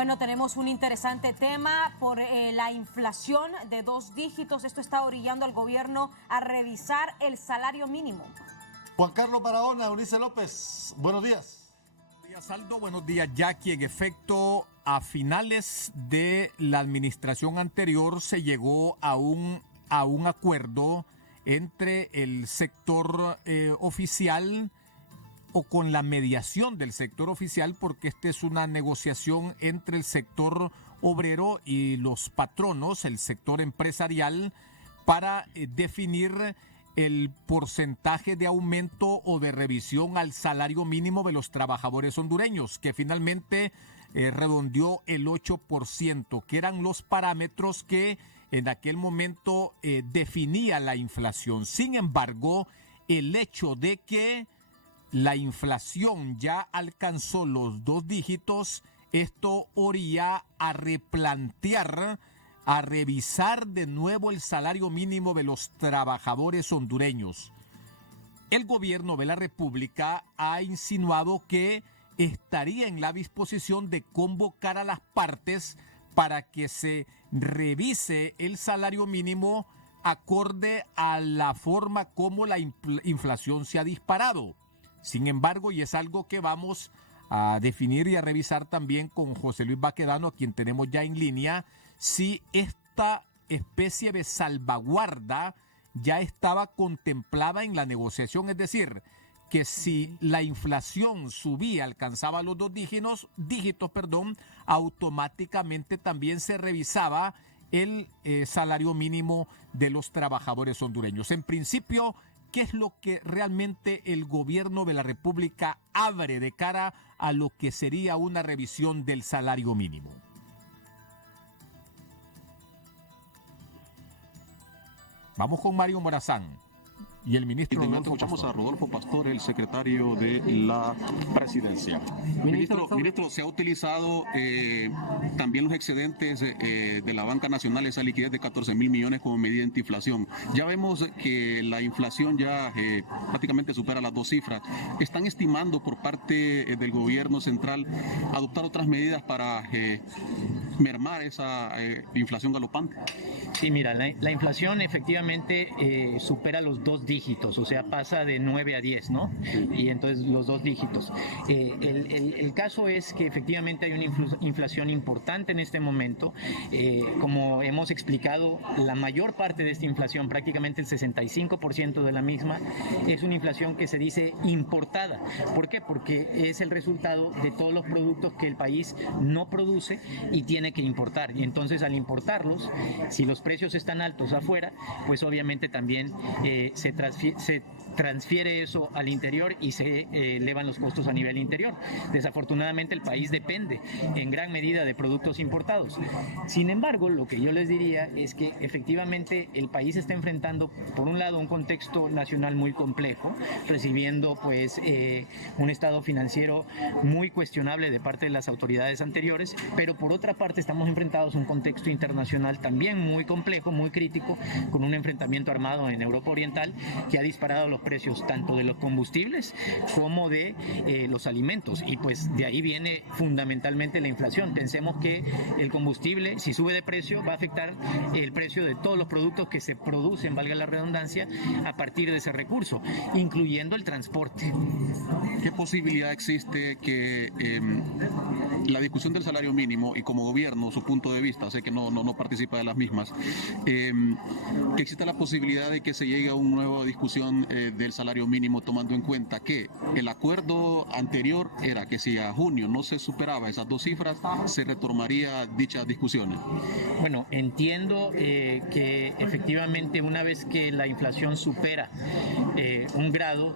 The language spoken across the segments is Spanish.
Bueno, tenemos un interesante tema por la inflación de 2 dígitos. Esto está orillando al gobierno a revisar el salario mínimo. Juan Carlos Barahona, Eunice López, buenos días. Buenos días, Aldo. Buenos días, Jackie. En efecto, a finales de la administración anterior se llegó a un acuerdo entre el sector oficial o con la mediación del sector oficial, porque esta es una negociación entre el sector obrero y los patronos, el sector empresarial, para definir el porcentaje de aumento o de revisión al salario mínimo de los trabajadores hondureños, que finalmente redondeó el 8%, que eran los parámetros que en aquel momento definía la inflación. Sin embargo, el hecho de que la inflación ya alcanzó los 2 dígitos, esto orilla a replantear, a revisar de nuevo el salario mínimo de los trabajadores hondureños. El gobierno de la República ha insinuado que estaría en la disposición de convocar a las partes para que se revise el salario mínimo acorde a la forma como la inflación se ha disparado. Sin embargo, y es algo que vamos a definir y a revisar también con José Luis Baquedano, a quien tenemos ya en línea, si esta especie de salvaguarda ya estaba contemplada en la negociación, es decir, que si la inflación subía, alcanzaba los 2 dígitos, automáticamente también se revisaba el salario mínimo de los trabajadores hondureños. En principio, ¿qué es lo que realmente el gobierno de la República abre de cara a lo que sería una revisión del salario mínimo? Vamos con Mario Morazán y el ministro. Escuchamos a Rodolfo Pastor, el secretario de la Presidencia. Ministro, se ha utilizado también los excedentes de la Banca Nacional, esa liquidez de 14,000 millones como medida antiinflación. Ya vemos que la inflación ya prácticamente supera las 2 cifras. ¿Están estimando por parte del gobierno central adoptar otras medidas para mermar esa inflación galopante? Sí, mira, la inflación efectivamente supera los 2 dígitos, o sea, pasa de 9 a 10, ¿no? Y entonces los 2 dígitos. El caso es que efectivamente hay una inflación importante en este momento. Como hemos explicado, la mayor parte de esta inflación, prácticamente el 65% de la misma, es una inflación que se dice importada. ¿Por qué? Porque es el resultado de todos los productos que el país no produce y tiene que importar. Y entonces al importarlos, si los precios están altos afuera, pues obviamente también se transfiere eso al interior y se elevan los costos a nivel interior. Desafortunadamente el país depende en gran medida de productos importados. Sin embargo, lo que yo les diría es que efectivamente el país está enfrentando, por un lado, un contexto nacional muy complejo, recibiendo pues un estado financiero muy cuestionable de parte de las autoridades anteriores, pero por otra parte estamos enfrentados a un contexto internacional también muy complejo, muy crítico, con un enfrentamiento armado en Europa Oriental que ha disparado los precios tanto de los combustibles como de los alimentos, y pues de ahí viene fundamentalmente la inflación. Pensemos que el combustible, si sube de precio, va a afectar el precio de todos los productos que se producen, valga la redundancia, a partir de ese recurso, incluyendo el transporte. ¿Qué posibilidad existe que la discusión del salario mínimo, y como gobierno, su punto de vista, sé que no participa de las mismas, que exista la posibilidad de que se llegue a una nueva discusión del salario mínimo, tomando en cuenta que el acuerdo anterior era que si a junio no se superaba esas 2 cifras, se retomaría dichas discusiones? Bueno, entiendo que efectivamente una vez que la inflación supera 1 grado,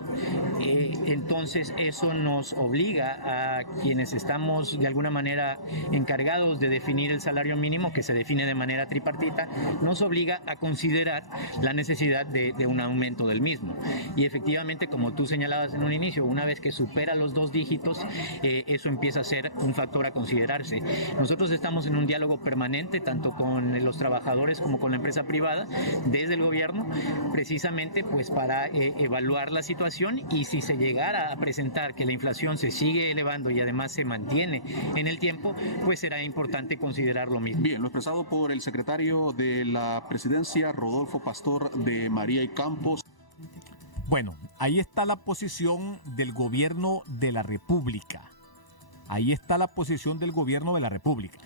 entonces eso nos obliga a quienes estamos de alguna manera encargados de definir el salario mínimo, que se define de manera tripartita, nos obliga a considerar la necesidad de un aumento del mismo. y efectivamente, como tú señalabas en un inicio, una vez que supera los 2 dígitos, eso empieza a ser un factor a considerarse. Nosotros estamos en un diálogo permanente, tanto con los trabajadores como con la empresa privada, desde el gobierno, precisamente pues para evaluar la situación, y si se llegara a presentar que la inflación se sigue elevando y además se mantiene en el tiempo, pues será importante considerar lo mismo. Bien, lo expresado por el secretario de la Presidencia, Rodolfo Pastor de María y Campos. Bueno, ahí está la posición del gobierno de la República. Ahí está la posición del gobierno de la República.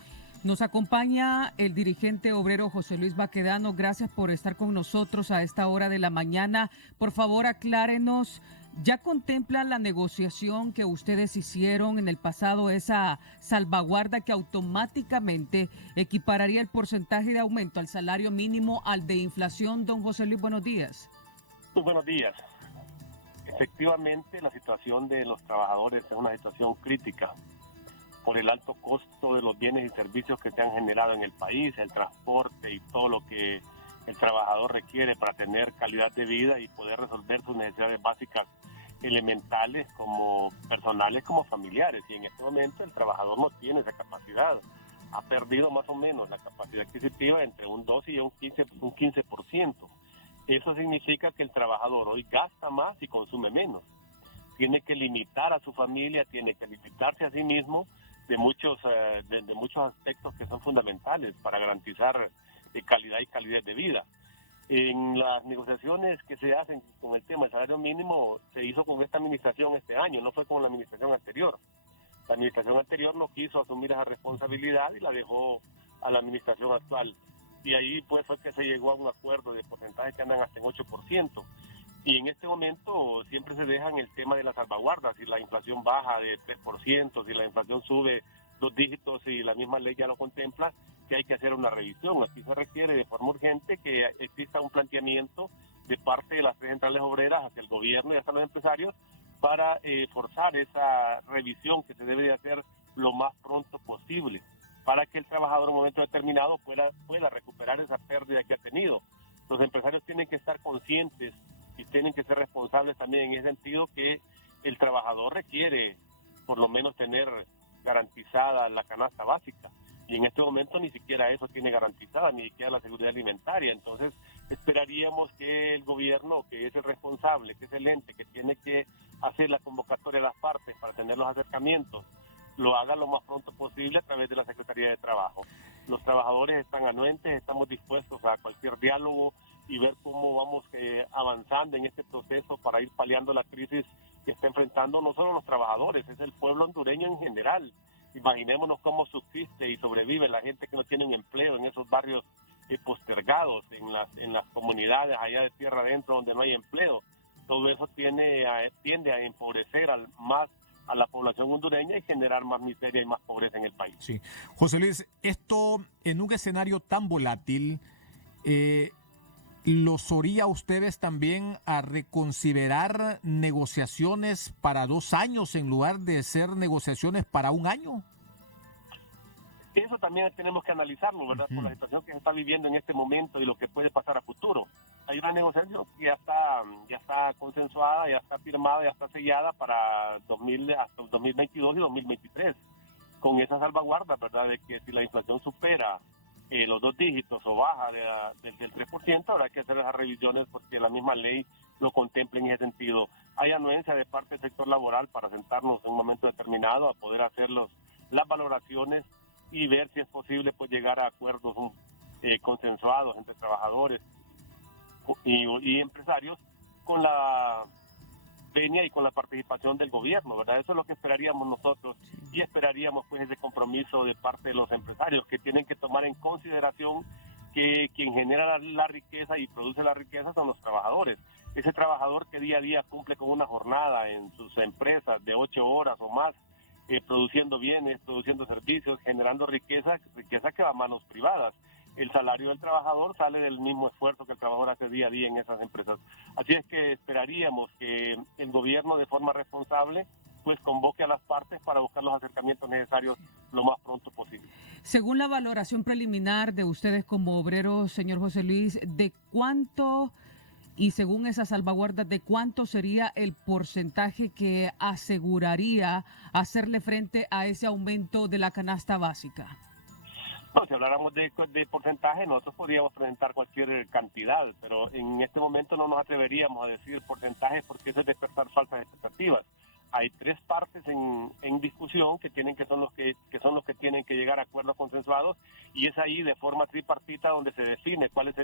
Nos acompaña el dirigente obrero José Luis Baquedano. Gracias por estar con nosotros a esta hora de la mañana. Por favor, aclárenos, ¿ya contemplan la negociación que ustedes hicieron en el pasado, esa salvaguarda que automáticamente equipararía el porcentaje de aumento al salario mínimo al de inflación? Don José Luis, buenos días. Muy buenos días. Efectivamente, la situación de los trabajadores es una situación crítica por el alto costo de los bienes y servicios que se han generado en el país, el transporte y todo lo que el trabajador requiere para tener calidad de vida y poder resolver sus necesidades básicas elementales, como personales como familiares. Y en este momento el trabajador no tiene esa capacidad. Ha perdido más o menos la capacidad adquisitiva entre un 12 y un 15%. Eso significa que el trabajador hoy gasta más y consume menos. Tiene que limitar a su familia, tiene que limitarse a sí mismo de muchos aspectos que son fundamentales para garantizar calidad y calidez de vida. En las negociaciones que se hacen con el tema del salario mínimo, se hizo con esta administración este año, no fue con la administración anterior. La administración anterior no quiso asumir esa responsabilidad y la dejó a la administración actual. Y ahí pues fue que se llegó a un acuerdo de porcentajes que andan hasta en 8%. Y en este momento siempre se deja en el tema de las salvaguardas, si la inflación baja de 3%, si la inflación sube 2 dígitos y la misma ley ya lo contempla, que hay que hacer una revisión. Aquí se requiere de forma urgente que exista un planteamiento de parte de las 3 centrales obreras hacia el gobierno y hacia los empresarios para forzar esa revisión que se debe de hacer lo más pronto posible, para que el trabajador en un momento determinado pueda recuperar esa pérdida que ha tenido. Los empresarios tienen que estar conscientes y tienen que ser responsables también en ese sentido, que el trabajador requiere por lo menos tener garantizada la canasta básica, y en este momento ni siquiera eso tiene garantizada, ni siquiera la seguridad alimentaria. Entonces esperaríamos que el gobierno, que es el responsable, que es el ente que tiene que hacer la convocatoria de las partes para tener los acercamientos, lo haga lo más pronto posible a través de la Secretaría de Trabajo. Los trabajadores están anuentes, estamos dispuestos a cualquier diálogo y ver cómo vamos avanzando en este proceso para ir paliando la crisis que está enfrentando no solo los trabajadores, es el pueblo hondureño en general. Imaginémonos cómo subsiste y sobrevive la gente que no tiene un empleo en esos barrios postergados, en las comunidades allá de tierra adentro donde no hay empleo. Todo eso tiende a empobrecer más a la población hondureña y generar más miseria y más pobreza en el país. Sí. José Luis, esto en un escenario tan volátil, ¿los oría a ustedes también a reconsiderar negociaciones para 2 años en lugar de ser negociaciones para 1 año? Eso también tenemos que analizarlo, ¿verdad? Por la situación que se está viviendo en este momento y lo que puede pasar a futuro. Hay una negociación que ya está consensuada, ya está firmada, ya está sellada para hasta 2022 y 2023, con esa salvaguarda, ¿verdad? De que si la inflación supera los 2 dígitos o baja del 3%, habrá que hacer esas revisiones porque la misma ley lo contempla en ese sentido. Hay anuencia de parte del sector laboral para sentarnos en un momento determinado a poder hacer las valoraciones y ver si es posible pues llegar a acuerdos consensuados entre trabajadores y empresarios con la venia y con la participación del gobierno, ¿verdad? Eso es lo que esperaríamos nosotros y esperaríamos pues ese compromiso de parte de los empresarios, que tienen que tomar en consideración que quien genera la riqueza y produce la riqueza son los trabajadores. Ese trabajador que día a día cumple con una jornada en sus empresas de 8 horas o más, produciendo bienes, produciendo servicios, generando riqueza que va a manos privadas. El salario del trabajador sale del mismo esfuerzo que el trabajador hace día a día en esas empresas. Así es que esperaríamos que el gobierno de forma responsable pues convoque a las partes para buscar los acercamientos necesarios lo más pronto posible. Según la valoración preliminar de ustedes como obreros, señor José Luis, ¿de cuánto Y según esas salvaguardas, ¿de cuánto sería el porcentaje que aseguraría hacerle frente a ese aumento de la canasta básica? No, si habláramos de porcentaje, nosotros podríamos presentar cualquier cantidad, pero en este momento no nos atreveríamos a decir porcentajes porque eso es despertar falsas expectativas. Hay tres partes en discusión que son los que tienen que llegar a acuerdos consensuados, y es ahí de forma tripartita donde se define cuáles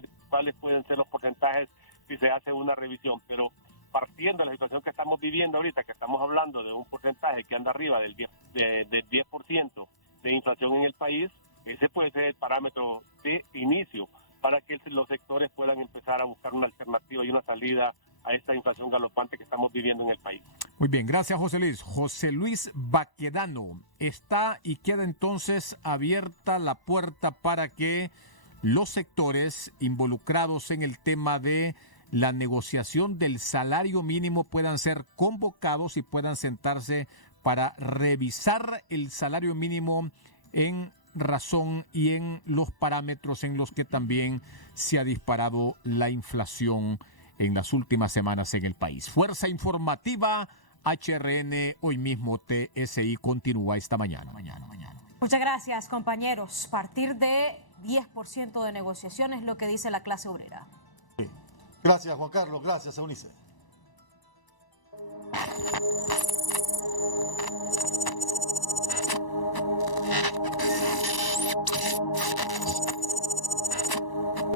pueden ser los porcentajes si se hace una revisión. Pero partiendo de la situación que estamos viviendo ahorita, que estamos hablando de un porcentaje que anda arriba del 10% de inflación en el país, ese puede ser el parámetro de inicio para que los sectores puedan empezar a buscar una alternativa y una salida a esta inflación galopante que estamos viviendo en el país. Muy bien, gracias José Luis. José Luis Baquedano, está y queda entonces abierta la puerta para que los sectores involucrados en el tema de la negociación del salario mínimo puedan ser convocados y puedan sentarse para revisar el salario mínimo en razón y en los parámetros en los que también se ha disparado la inflación en las últimas semanas en el país. Fuerza Informativa, HRN, hoy mismo TSI continúa esta mañana. Muchas gracias, compañeros. Partir de 10% de negociación es lo que dice la clase obrera. Gracias, Juan Carlos. Gracias, Eunice.